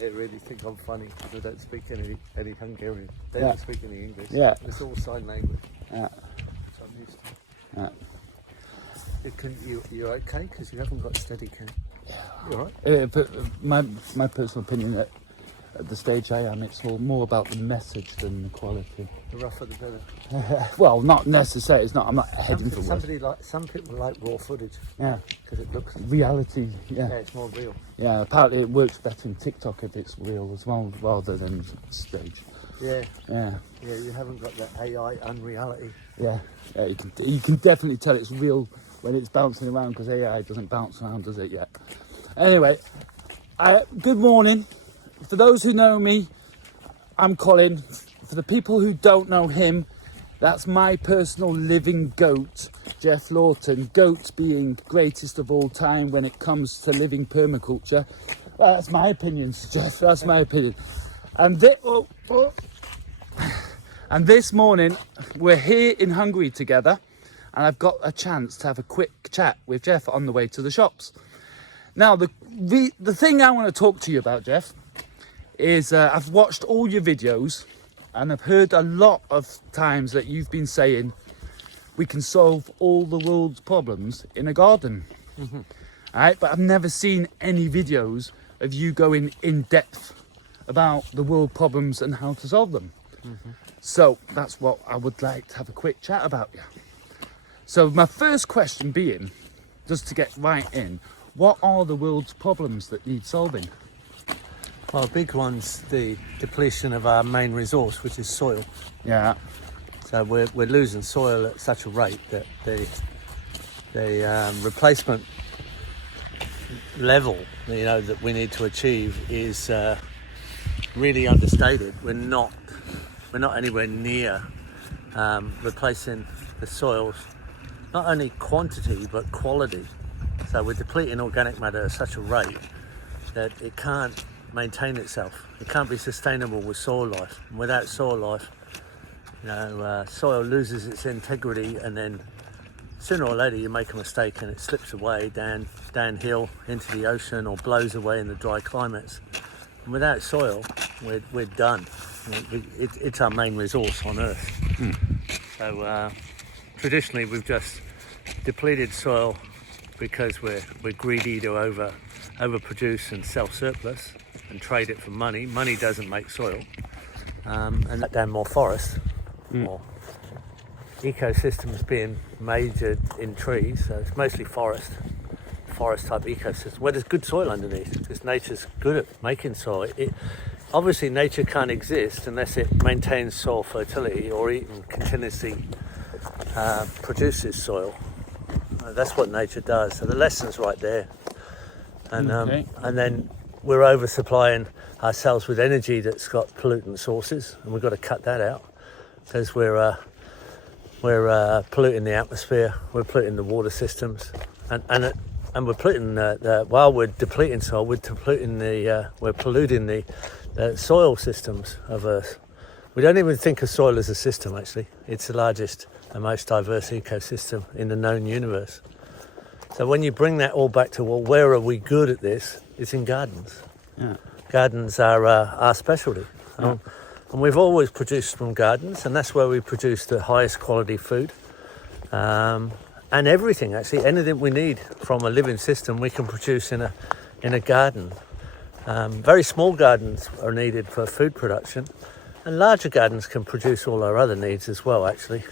They really think I'm funny because I don't speak any Hungarian. They Yeah. don't speak any English. Yeah. It's all sign language. Yeah. So I'm used to. Yeah. You're okay because you haven't got steady cam. You're all right. But my personal opinion at the stage I am, it's all more about the message than the quality. The rougher the better. Well, not necessarily. It's not. I'm not heading for worse. Some people like raw footage. Yeah. Because it looks. Reality. Yeah, it's more real. Yeah. Apparently, it works better in TikTok if it's real as well, rather than stage. Yeah. Yeah. Yeah, you haven't got that AI unreality. Yeah. Yeah. You can definitely tell it's real when it's bouncing around, because AI doesn't bounce around, does it, yet? Anyway, good morning. For those who know me, I'm Colin. For the people who don't know him, that's my personal living goat, Geoff Lawton. Goat being greatest of all time when it comes to living permaculture. That's my opinion, Geoff. That's my opinion. And this morning, we're here in Hungary together, and I've got a chance to have a quick chat with Geoff on the way to the shops. Now, the thing I want to talk to you about, Geoff, is I've watched all your videos, and I've heard a lot of times that you've been saying we can solve all the world's problems in a garden. Mm-hmm. All right, but I've never seen any videos of you going in depth about the world problems and how to solve them. Mm-hmm. So that's what I would like to have a quick chat about. Yeah. So my first question being, just to get right in, what are the world's problems that need solving? Well, the big one's the depletion of our main resource, which is soil. Yeah. So we're losing soil at such a rate that the replacement level, that we need to achieve is really understated. We're not anywhere near replacing the soils, not only quantity but quality. So we're depleting organic matter at such a rate that it can't maintain itself. It can't be sustainable with soil life. And without soil life, soil loses its integrity, and then sooner or later you make a mistake and it slips away downhill into the ocean or blows away in the dry climates. And without soil, we're done. It's our main resource on Earth. So traditionally we've just depleted soil because we're greedy to overproduce and sell surplus and trade it for money. Money doesn't make soil, and cut down more forest, more ecosystems being majored in trees. So it's mostly forest type ecosystem where there's good soil underneath, because nature's good at making soil. Obviously nature can't exist unless it maintains soil fertility or even continuously produces soil. That's what nature does. So the lesson's right there. And and then we're oversupplying ourselves with energy that's got pollutant sources, and we've got to cut that out, because we're polluting the atmosphere, we're polluting the water systems, and we're polluting while we're depleting soil, we're polluting the soil systems of Earth. We don't even think of soil as a system. Actually, it's the largest and most diverse ecosystem in the known universe. So when you bring that all back to, well, where are we good at this? It's in gardens. Yeah. Gardens are our specialty. Yeah. And we've always produced from gardens, and that's where we produce the highest quality food. And everything, actually, anything we need from a living system, we can produce in a garden. Very small gardens are needed for food production, and larger gardens can produce all our other needs as well, actually.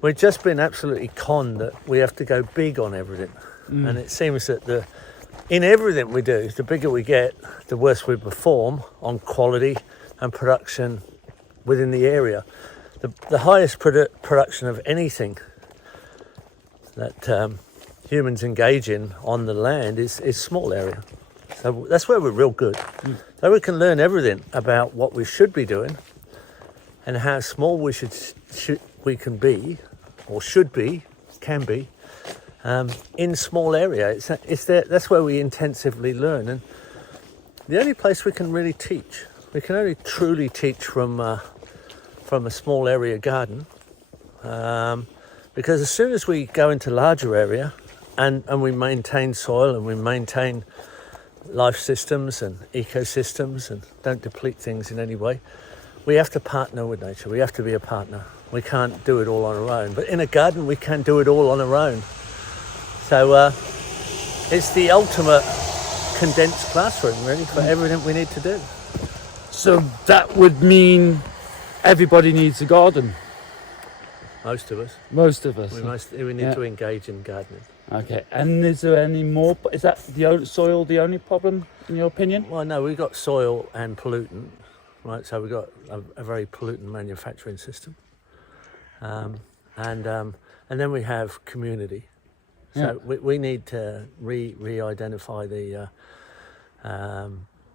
We've just been absolutely conned that we have to go big on everything. And it seems that in everything we do, the bigger we get, the worse we perform on quality and production within the area. The highest production of anything that humans engage in on the land is small area. So that's where we're real good. So we can learn everything about what we should be doing and how small we can be, or should be, can be, in small area. It's there. That's where we intensively learn, and the only place we can really teach, we can only truly teach from a small area garden, because as soon as we go into larger area and we maintain soil and we maintain life systems and ecosystems and don't deplete things in any way. We have to partner with nature. We have to be a partner. We can't do it all on our own. But in a garden, we can do it all on our own. So it's the ultimate condensed classroom, really, for everything we need to do. So that would mean everybody needs a garden. Most of us. Most of us. We need to engage in gardening. Okay. And is there any more? Is that soil the only problem, in your opinion? Well, no, we've got soil and pollutant, right? So we've got a very pollutant manufacturing system. And then we have community. So we need to re-identify the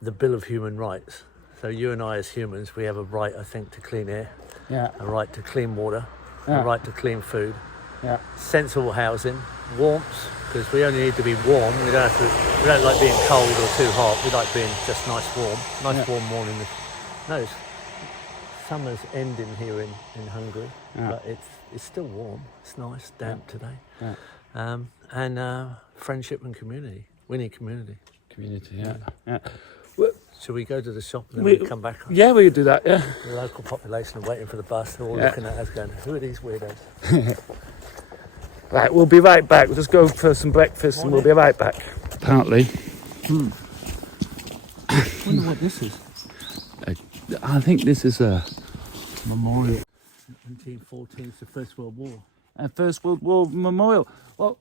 Bill of Human Rights. So you and I as humans, we have a right, I think, to clean air, a right to clean water, a right to clean food, sensible housing, warmth, because we only need to be warm. We don't like being cold or too hot. We like being just nice warm morning. No, summer's ending here in Hungary, but it's still warm. It's nice, damp today. And friendship and community. We need community. Community, yeah. Should we go to the shop and then we come back? Yeah, we could do that, yeah. The local population are waiting for the bus. They're all looking at us going, who are these weirdos? Right, we'll be right back. We'll just go for some breakfast and we'll be right back. Apparently. I wonder what this is. I think this is a memorial. 1914 is the First World War. First World War memorial. Well,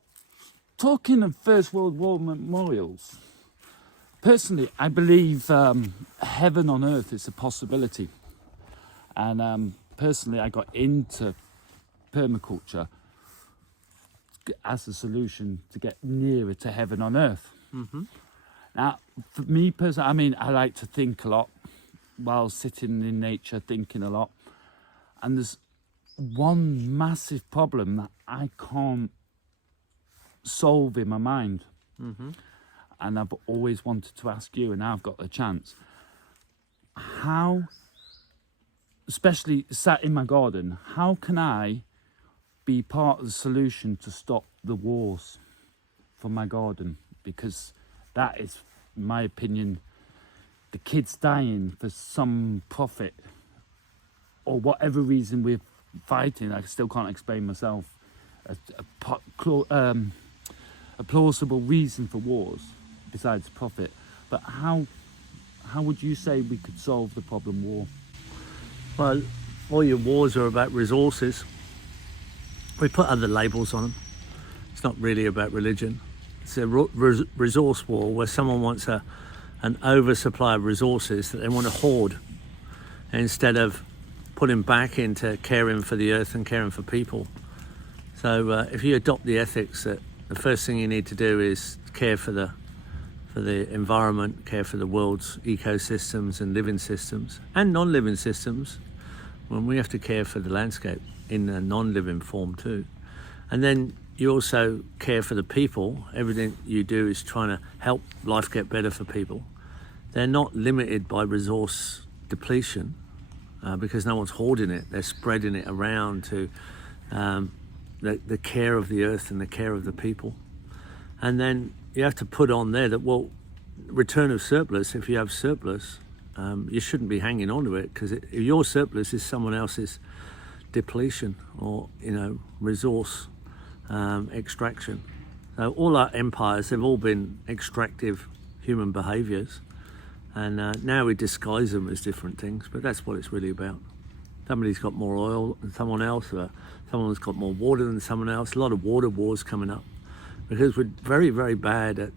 talking of First World War memorials, personally, I believe heaven on earth is a possibility. And personally, I got into permaculture as a solution to get nearer to heaven on earth. Mm-hmm. Now, for me personally, I mean, I like to think a lot while sitting in nature, thinking a lot. And there's one massive problem that I can't solve in my mind. Mm-hmm. And I've always wanted to ask you, and now I've got the chance. How, especially sat in my garden, how can I be part of the solution to stop the wars for my garden? Because that is, in my opinion, the kids dying for some profit or whatever reason we're fighting. I still can't explain myself a plausible reason for wars besides profit. But how would you say we could solve the problem war? Well, all your wars are about resources. We put other labels on them. It's not really about religion. It's a resource war where someone wants an oversupply of resources that they want to hoard instead of putting back into caring for the earth and caring for people. So if you adopt the ethics that the first thing you need to do is care for the environment, care for the world's ecosystems and living systems and non-living systems, when we have to care for the landscape in a non-living form too. And then you also care for the people. Everything you do is trying to help life get better for people. They're not limited by resource depletion because no one's hoarding it. They're spreading it around to the care of the earth and the care of the people. And then you have to put on there that, well, return of surplus, if you have surplus, you shouldn't be hanging on to it, because your surplus is someone else's depletion or, resource extraction. So all our empires, they've all been extractive human behaviours, and now we disguise them as different things, but that's what it's really about. Somebody's got more oil than someone else, or someone's got more water than someone else. A lot of water wars coming up, because we're very, very bad at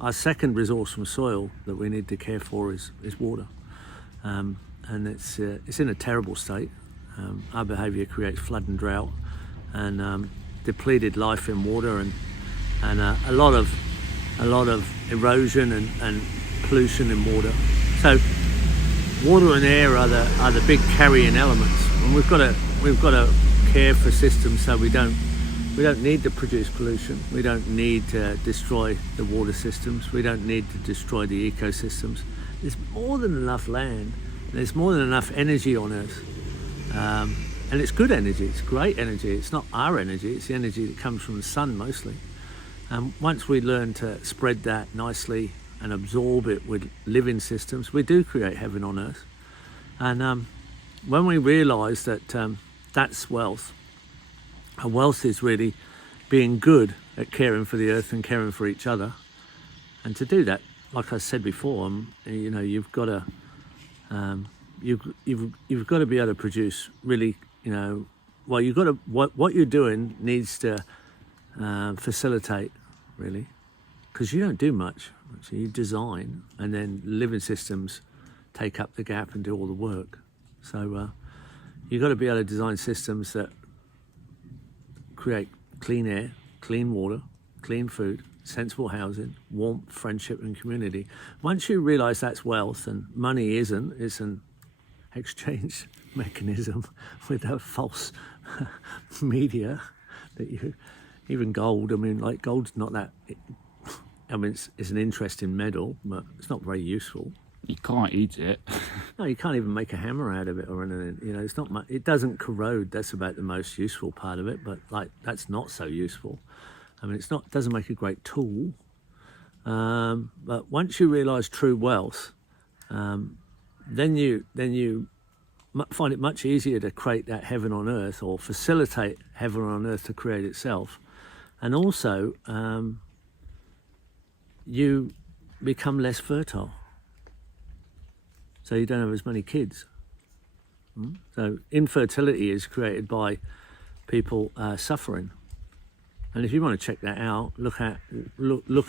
our second resource from soil that we need to care for is water, and it's in a terrible state. Our behaviour creates flood and drought, and depleted life in water, and a lot of erosion and pollution in water. So water and air are the big carrying elements, and we've got to care for systems so we don't need to produce pollution. We don't need to destroy the water systems. We don't need to destroy the ecosystems. There's more than enough land. There's more than enough energy on Earth. And it's good energy. It's great energy. It's not our energy. It's the energy that comes from the sun mostly. And once we learn to spread that nicely and absorb it with living systems, we do create heaven on earth. And when we realise that that's wealth, and wealth is really being good at caring for the earth and caring for each other, and to do that, like I said before, you've got to you've got to be able to produce really, you've got to what you're doing needs to facilitate really, because you don't do much. So you design, and then living systems take up the gap and do all the work. So you've got to be able to design systems that create clean air, clean water, clean food, sensible housing, warmth, friendship and community. Once you realise that's wealth, and money isn't, it's an exchange mechanism with a false media that even gold, gold's not that, it's an interesting metal, but it's not very useful. You can't eat it. No, you can't even make a hammer out of it or anything. It's not much. It doesn't corrode. That's about the most useful part of it. But that's not so useful. Doesn't make a great tool. But once you realise true wealth, then you find it much easier to create that heaven on earth, or facilitate heaven on earth to create itself, and also you become less fertile. So you don't have as many kids. So infertility is created by people suffering. And if you want to check that out, look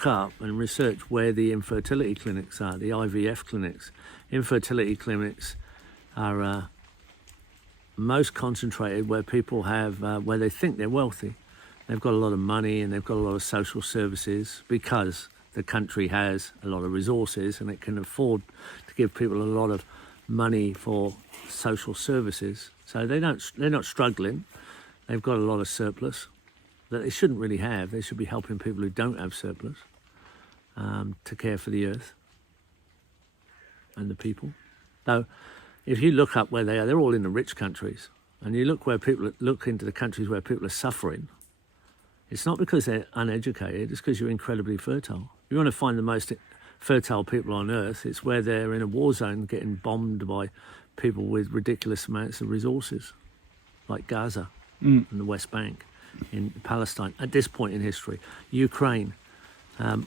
up and research where the infertility clinics are, the IVF clinics. Infertility clinics are most concentrated where people have, where they think they're wealthy. They've got a lot of money and they've got a lot of social services because the country has a lot of resources and it can afford to give people a lot of money for social services. So they're not struggling. They've got a lot of surplus that they shouldn't really have. They should be helping people who don't have surplus to care for the earth and the people. So if you look up where they are, they're all in the rich countries. And you look into the countries where people are suffering, it's not because they're uneducated, it's because you're incredibly fertile. If you want to find the most fertile people on earth, it's where they're in a war zone getting bombed by people with ridiculous amounts of resources, like Gaza and the West Bank in Palestine at this point in history, Ukraine,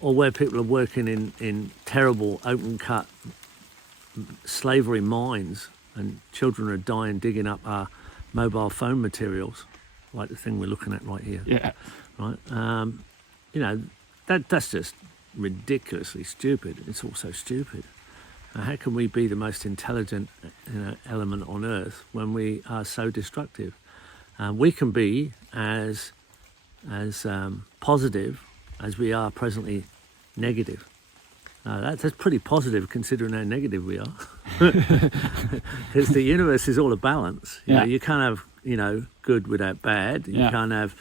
or where people are working in terrible open-cut slavery mines and children are dying digging up our mobile phone materials, like the thing we're looking at right here. Yeah. Right. That's just ridiculously stupid. It's also stupid. How can we be the most intelligent element on earth when we are so destructive? We can be as positive as we are presently negative. That's pretty positive considering how negative we are. Because the universe is all a balance. You can't have good without bad. You can't have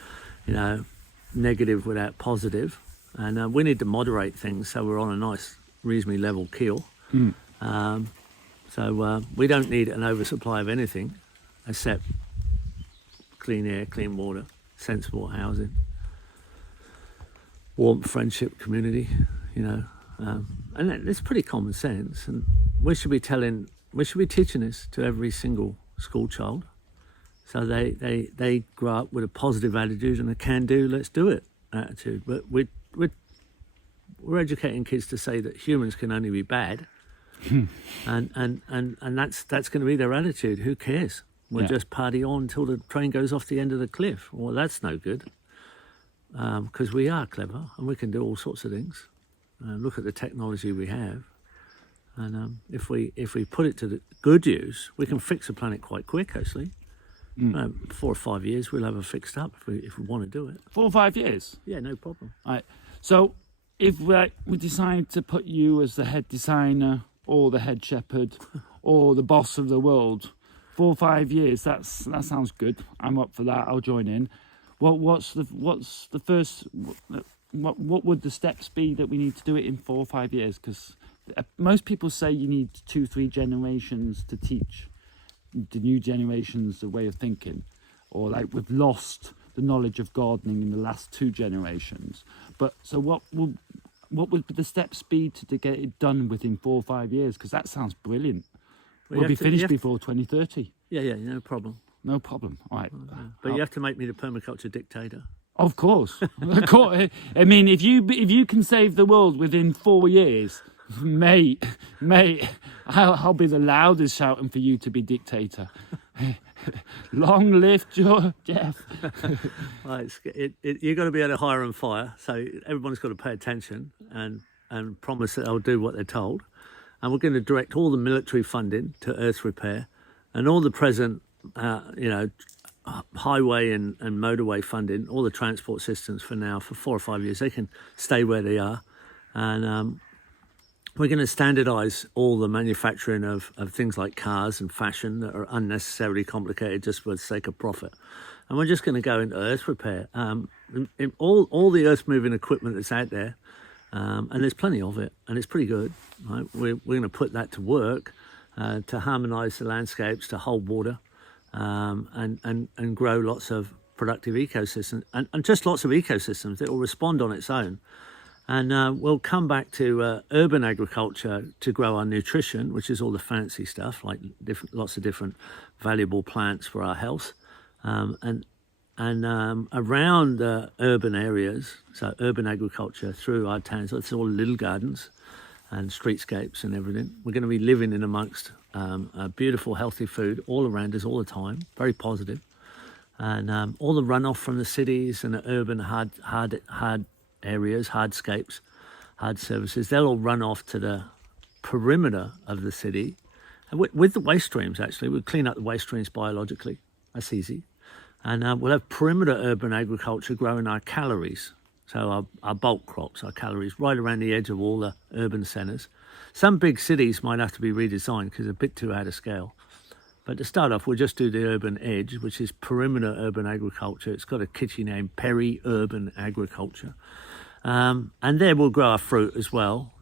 negative without positive. And we need to moderate things so we're on a nice, reasonably level keel. So we don't need an oversupply of anything except clean air, clean water, sensible housing, warmth, friendship, community, and it's pretty common sense. And we should be teaching this to every single school child, so they grow up with a positive attitude and a can-do, let's do it attitude. But we're educating kids to say that humans can only be bad, and that's going to be their attitude. Who cares? We'll just party on until the train goes off the end of the cliff. Well, that's no good, because we are clever and we can do all sorts of things. Look at the technology we have, and if we put it to the good use, we can fix the planet quite quick. Actually, 4 or 5 years we'll have it fixed up if we want to do it. 4 or 5 years? Yeah, no problem. All right. So if we decide to put you as the head designer or the head shepherd or the boss of the world, 4 or 5 years, that sounds good. I'm up for that. I'll join in. What's the first? What would the steps be that we need to do it in 4 or 5 years? Because most people say you need 2-3 generations to teach the new generations the way of thinking, or like we've lost the knowledge of gardening in the last 2 generations. But so what will what would the steps be to get it done within 4 or 5 years? Because that sounds brilliant. Well, We'll be finished before 2030. Yeah, no problem. No problem. All right. But you have to make me the permaculture dictator. Of course. Of course. I mean, if you can save the world within 4 years, mate, I'll be the loudest shouting for you to be dictator. Long live Geoff. Well, you've got to be able to hire and fire, so everyone's got to pay attention and promise that they'll do what they're told. And we're going to direct all the military funding to earth repair, and all the present, highway and motorway funding, all the transport systems for now, for 4 or 5 years, they can stay where they are. And we're going to standardise all the manufacturing of things like cars and fashion that are unnecessarily complicated just for the sake of profit. And we're just going to go into earth repair. In all the earth moving equipment that's out there, and there's plenty of it, and it's pretty good. Right? We're going to put that to work to harmonise the landscapes, to hold water, and grow lots of productive ecosystems, and just lots of ecosystems that will respond on its own. And we'll come back to urban agriculture to grow our nutrition, which is all the fancy stuff, like lots of different valuable plants for our health. And around urban areas, so urban agriculture through our towns, it's all little gardens and streetscapes and everything. We're going to be living in amongst beautiful, healthy food all around us all the time, very positive. And all the runoff from the cities and the urban hard areas, hardscapes, hard services, they'll all run off to the perimeter of the city. And with the waste streams, actually, we'll clean up the waste streams biologically. That's easy. And we'll have perimeter urban agriculture growing our calories. So our bulk crops, our calories, right around the edge of all the urban centres. Some big cities might have to be redesigned because they're a bit too out of scale. But to start off, we'll just do the urban edge, which is perimeter urban agriculture. It's got a kitschy name, peri-urban agriculture. And there we'll grow our fruit as well.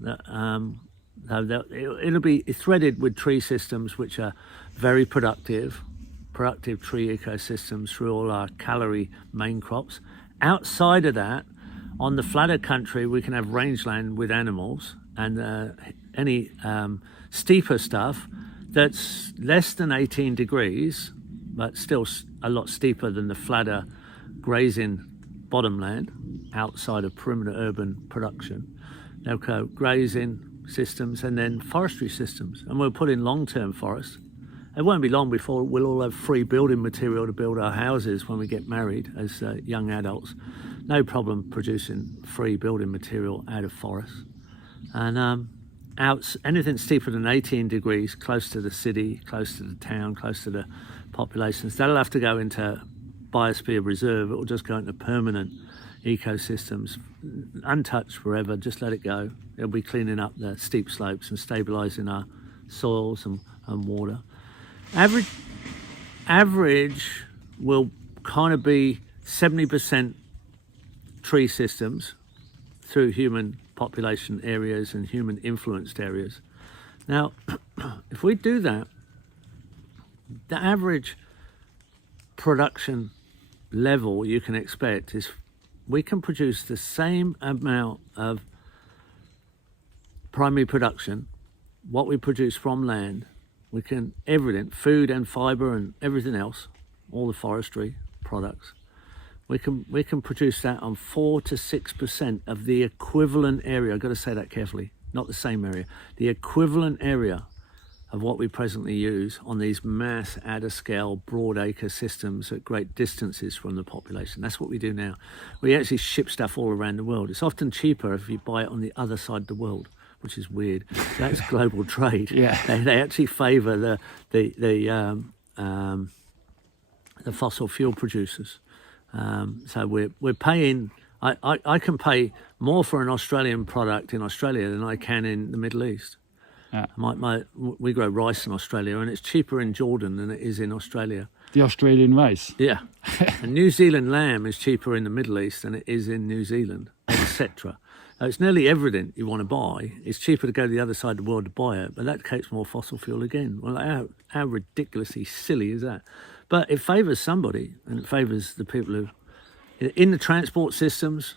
It'll be threaded with tree systems which are very productive tree ecosystems through all our calorie main crops. Outside of that, on the flatter country, we can have rangeland with animals, and any steeper stuff that's less than 18 degrees, but still a lot steeper than the flatter grazing bottomland outside of perimeter urban production. They'll go grazing systems and then forestry systems, and we'll put in long-term forests. It won't be long before we'll all have free building material to build our houses when we get married as young adults. No problem producing free building material out of forests. And anything steeper than 18 degrees, close to the city, close to the town, close to the populations, that'll have to go into biosphere reserve. It will just go into permanent ecosystems, untouched forever. Just let it go. It'll be cleaning up the steep slopes and stabilising our soils and water. Average will kind of be 70% tree systems through human population areas and human influenced areas. Now, if we do that, the average production level you can expect is we can produce the same amount of primary production, what we produce from land. We can, everything, food and fibre and everything else, all the forestry products, we can produce that on 4 to 6% of the equivalent area. I've got to say that carefully, not the same area, the equivalent area of what we presently use on these mass out-of-scale broad acre systems at great distances from the population. That's what we do now. We actually ship stuff all around the world. It's often cheaper if you buy it on the other side of the world, which is weird. That's global trade. Yeah. They actually favour the fossil fuel producers. So we're paying. I can pay more for an Australian product in Australia than I can in the Middle East. Yeah. We grow rice in Australia, and it's cheaper in Jordan than it is in Australia. The Australian rice. Yeah. And New Zealand lamb is cheaper in the Middle East than it is in New Zealand, etc. It's nearly everything you want to buy. It's cheaper to go to the other side of the world to buy it, but that takes more fossil fuel again. Well, how ridiculously silly is that? But it favours somebody, and it favours the people who, in the transport systems,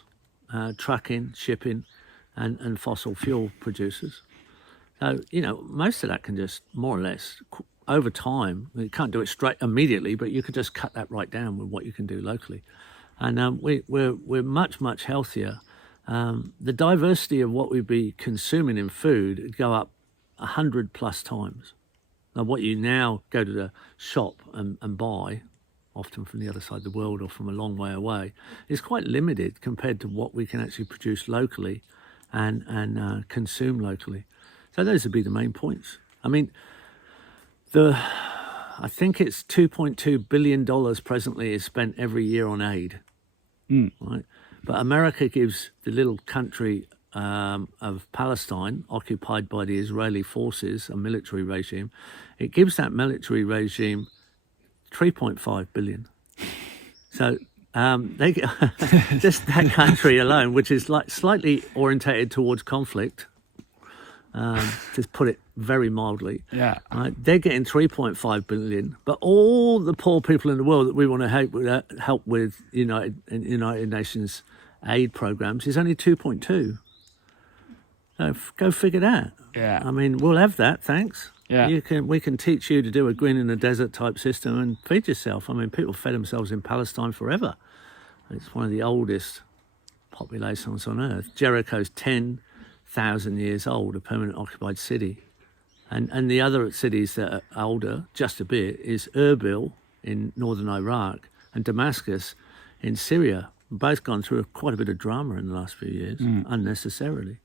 trucking, shipping, and fossil fuel producers. So, most of that can just more or less over time, you can't do it straight immediately, but you could just cut that right down with what you can do locally. And we're much, much healthier. The diversity of what we'd be consuming in food would go up 100+ times. Now, what you now go to the shop and buy, often from the other side of the world or from a long way away, is quite limited compared to what we can actually produce locally and consume locally. So those would be the main points. I mean, I think it's $2.2 billion presently is spent every year on aid, right? But America gives the little country of Palestine, occupied by the Israeli forces, a military regime, it gives that military regime $3.5 billion. So they get just that country alone, which is like slightly orientated towards conflict, to put it very mildly. Yeah. They're getting $3.5 billion, but all the poor people in the world that we want to help with United Nations aid programs is only 2.2. So go figure that. Yeah. I mean, we'll have that, thanks. Yeah. We can teach you to do a green in the desert type system and feed yourself. I mean, people fed themselves in Palestine forever. It's one of the oldest populations on earth. Jericho's 10,000 years old, a permanent occupied city. And the other cities that are older, just a bit, is Erbil in northern Iraq and Damascus in Syria. Both gone through quite a bit of drama in the last few years, unnecessarily.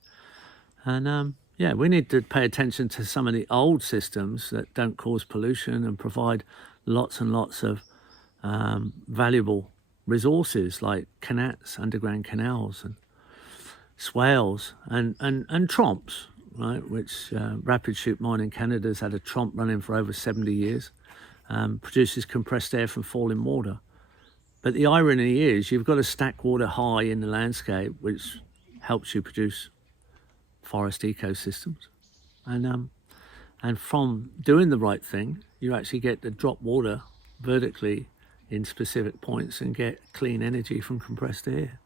And we need to pay attention to some of the old systems that don't cause pollution and provide lots and lots of valuable resources like canals, underground canals, and swales, and tromps, right? Which Rapid Chute Mine in Canada's had a tromp running for over 70 years, produces compressed air from falling water. But the irony is you've got to stack water high in the landscape, which helps you produce forest ecosystems. And from doing the right thing, you actually get to drop water vertically in specific points and get clean energy from compressed air.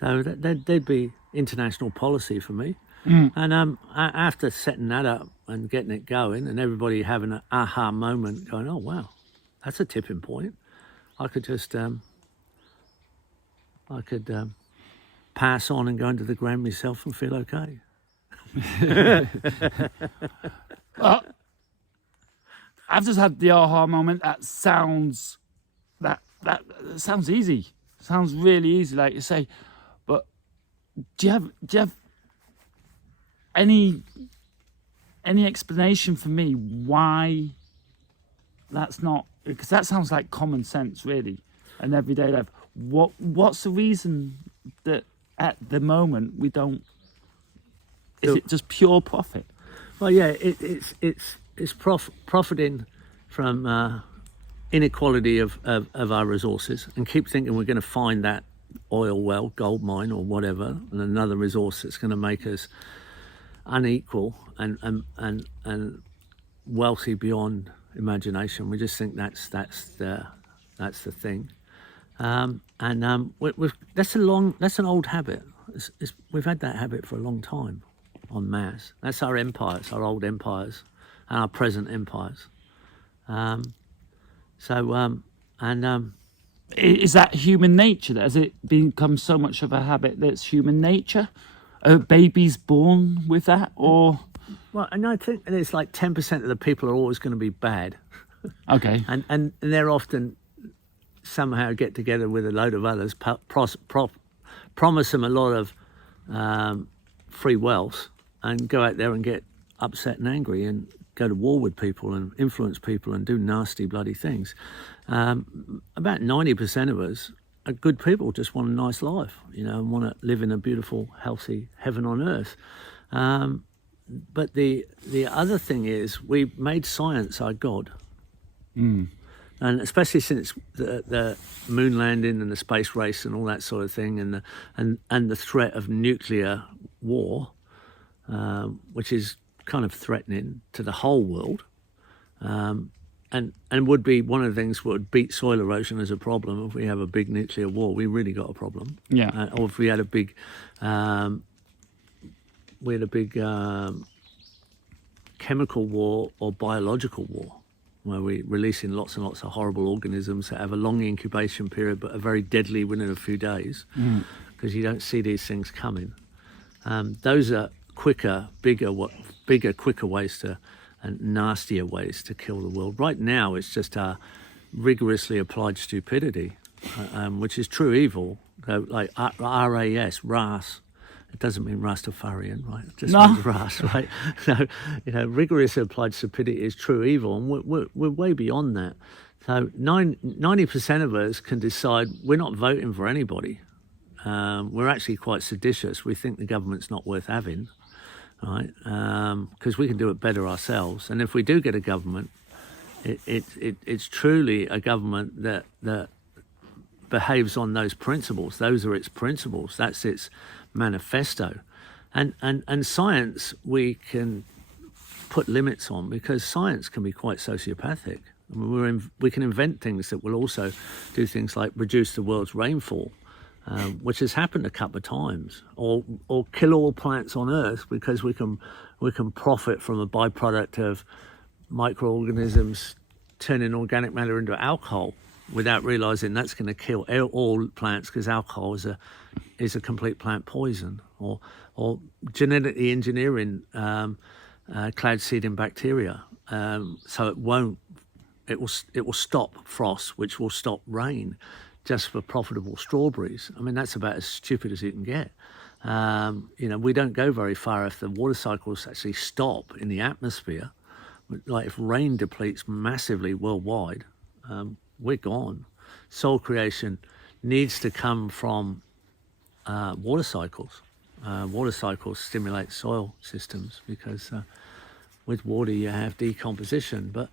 So that'd be international policy for me. And after setting that up and getting it going and everybody having an aha moment going, oh, wow, that's a tipping point. I could just, pass on and go into the ground myself and feel okay. Well, I've just had the aha moment. That sounds easy. Sounds really easy, like you say. But do you have any explanation for me why that's not? Because that sounds like common sense, really, and everyday life. What's the reason that at the moment we don't? Is it just pure profit? Well, yeah, it's profiting from inequality of our resources, and keep thinking we're going to find that oil well, gold mine or whatever, and another resource that's going to make us unequal and wealthy beyond imagination. We just think that's the thing, that's an old habit. We've had that habit for a long time. En masse. That's our empires, our old empires, and our present empires. Is that human nature? Has it become so much of a habit that's human nature? Are babies born with that, or? Well, and I think it's like 10% of the people are always going to be bad. Okay. And they're often somehow get together with a load of others, promise them a lot of free wealth, and go out there and get upset and angry and go to war with people and influence people and do nasty bloody things. About 90% of us are good people, just want a nice life, and want to live in a beautiful, healthy heaven on earth. But the other thing is we've made science our God. And especially since the moon landing and the space race and all that sort of thing, and the threat of nuclear war, which is kind of threatening to the whole world, and would be one of the things that would beat soil erosion as a problem. If we have a big nuclear war, we really got a problem. Yeah. Or if we had a big we had a big chemical war or biological war, where we're releasing lots and lots of horrible organisms that have a long incubation period but are very deadly within a few days, because you don't see these things coming. Those are quicker, bigger, quicker ways to, and nastier ways to kill the world. Right now, it's just rigorously applied stupidity, which is true evil, like RAS. It doesn't mean Rastafarian, right? It just means Ras, right? So, rigorously applied stupidity is true evil, and we're way beyond that. So 90% of us can decide we're not voting for anybody. We're actually quite seditious. We think the government's not worth having, right? Because we can do it better ourselves. And if we do get a government, it's truly a government that behaves on those principles. Those are its principles. That's its manifesto. And science we can put limits on, because science can be quite sociopathic. I mean, we can invent things that will also do things like reduce the world's rainfall, which has happened a couple of times, or kill all plants on Earth because we can profit from a byproduct of microorganisms turning organic matter into alcohol, without realizing that's going to kill all plants, because alcohol is a complete plant poison, or genetically engineering cloud seeding bacteria, so it will stop frost, which will stop rain, just for profitable strawberries. I mean, that's about as stupid as you can get. We don't go very far if the water cycles actually stop in the atmosphere. Like if rain depletes massively worldwide, we're gone. Soil creation needs to come from water cycles. Water cycles stimulate soil systems, because with water you have decomposition. But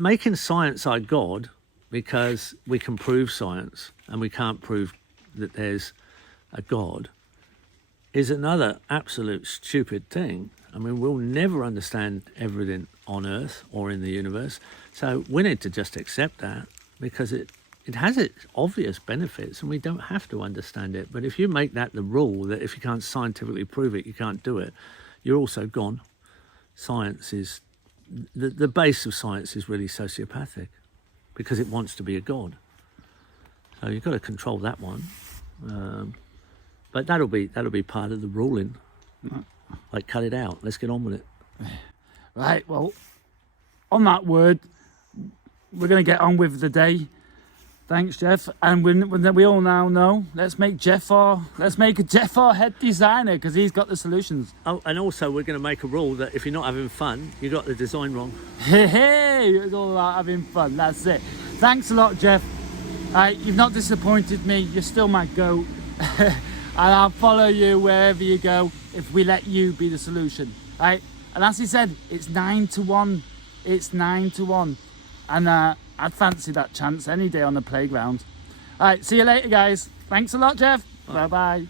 making science our God, because we can prove science and we can't prove that there's a God, is another absolute stupid thing. I mean, we'll never understand everything on Earth or in the universe, so we need to just accept that, because it has its obvious benefits and we don't have to understand it. But if you make that the rule, that if you can't scientifically prove it, you can't do it, you're also gone. Science is, the base of science is really sociopathic, because it wants to be a god. So you've got to control that one. But that'll be part of the ruling. Like, cut it out. Let's get on with it. Right, well, on that word, we're going to get on with the day. Thanks, Geoff. And we all now know, let's make Geoff our head designer, because he's got the solutions. Oh, and also we're going to make a rule that if you're not having fun, you got the design wrong. Hey, it's all about having fun. That's it. Thanks a lot, Geoff. You've not disappointed me. You're still my goat. And I'll follow you wherever you go if we let you be the solution. Right? And as he said, it's 9-1. It's 9-1. And I'd fancy that chance any day on the playground. All right, see you later, guys. Thanks a lot, Geoff. Bye-bye.